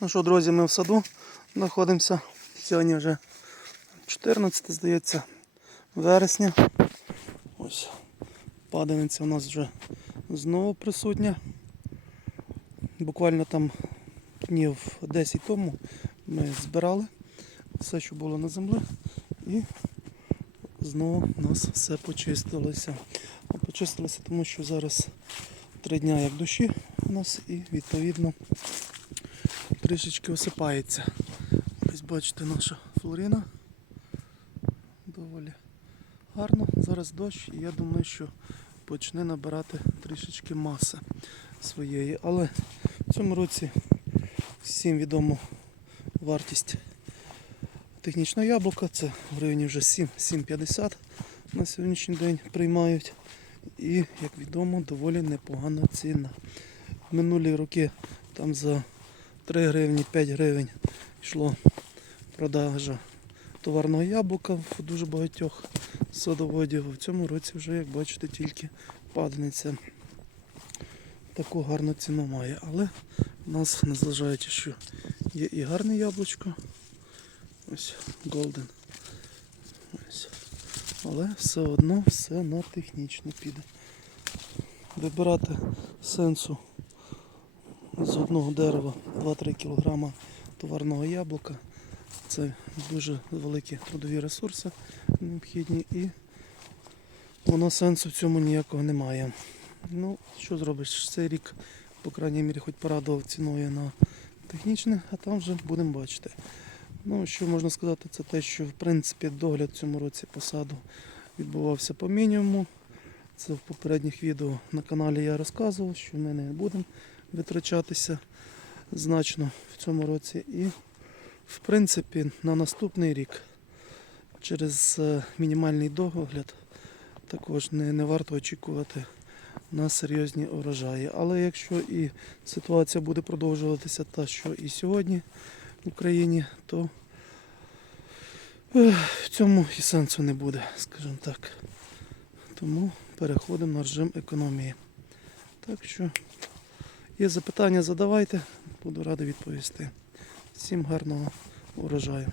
Ну що, друзі, ми в саду знаходимося. Сьогодні вже 14, здається, вересня. Ось паданиця у нас вже знову присутня. Буквально там днів 10 тому ми збирали все, що було на землі, і знову у нас все почистилося. Почистилося, тому що зараз три дня як дощі у нас і відповідно трішечки осипається. Ось бачите, наша флорина доволі гарно. Зараз дощ, і я думаю, що почне набирати трішечки маси своєї. Але в цьому році всім відомо вартість технічного яблука. Це в районі вже 7 7,50 на сьогоднішній день приймають. І, як відомо, доволі непогана ціна. Минулі роки там за 3 гривні, 5 гривень йшло продажа товарного яблука в дуже багатьох садоводів. В цьому році вже, як бачите, тільки падниця таку гарну ціну має. Але в нас, незважаючи, що є і гарне яблучко. Ось Golden. Ось. Але все одно все на технічно піде. Вибирати сенсу з одного дерева 2-3 кг товарного яблука. Це дуже великі трудові ресурси необхідні і воно сенсу в цьому ніякого немає. Ну, що зробиш? Цей рік, по крайній мірі, хоч порадував ціною на технічне, а там вже будемо бачити. Ну, що можна сказати, це те, що в принципі догляд в цьому році посаду відбувався по мінімуму. Це в попередніх відео на каналі я розказував, що ми не будемо витрачатися значно в цьому році. І в принципі на наступний рік через е, мінімальний догляд також не, не варто очікувати на серйозні урожаї. Але якщо і ситуація буде продовжуватися та, що і сьогодні в Україні, то в цьому і сенсу не буде, скажімо так. Тому переходимо на режим економії. Так що є запитання, задавайте, буду радий відповісти. Всім гарного урожаю.